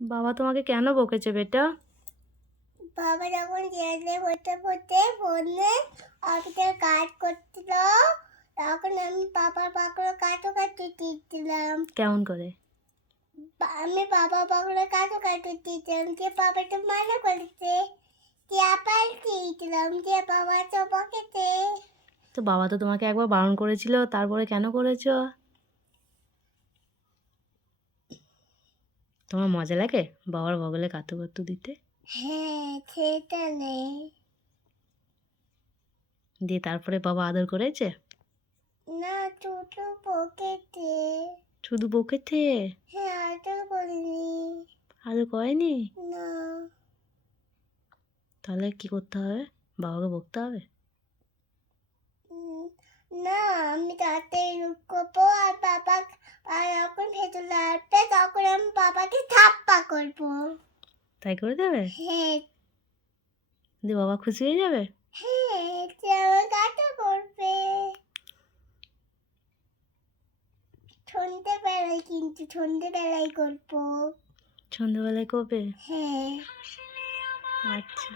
বাবা তোমাকে কেন বকেছে বেটা? বাবা যখন জেলে বসে বসে ফোনে অফিসের কাজ করছিল তখন আমি বাবার পাকড়ে কাটো কাটতে দিচ্ছিলাম কেমন করে? আমি বাবা পাকড়ে কাটো কাটতে দিচ্ছিলাম যে বাবাটা মানা করেছে যে আবার দিয়েছিলাম যে বাবা তো বকেছে। তো বাবা তো তোমাকে একবার বারণ করেছিল তারপরে কেন করেছ? তোমার মজা লাগে বাবার বগলে কাতু কাতু দিতে? হ্যাঁ সেটা নেই। দিয়ে তারপরে বাবা আদর করেছে? না ছোটো বকেছে শুধু বকেছে হ্যাঁ আদর করিনি। আদর করেনি? না। তাহলে কি করতে হবে? বাবাকে বকতে হবে? না আমি তাড়াতাড়ি রূপ করব আর বাবা আর যখন ভেতরে আসবে তখন আমি বাবাকে থাপ্পা করব। তাই করে দেবে? হ্যাঁ। দিয়ে বাবা খুশি হয়ে যাবে? হ্যাঁ আমার কাটা করবে। সন্ধ্যেবেলায় কিন্তু সন্ধ্যেবেলায় করব। সন্ধ্যেবেলায় করবে? হ্যাঁ। আচ্ছা।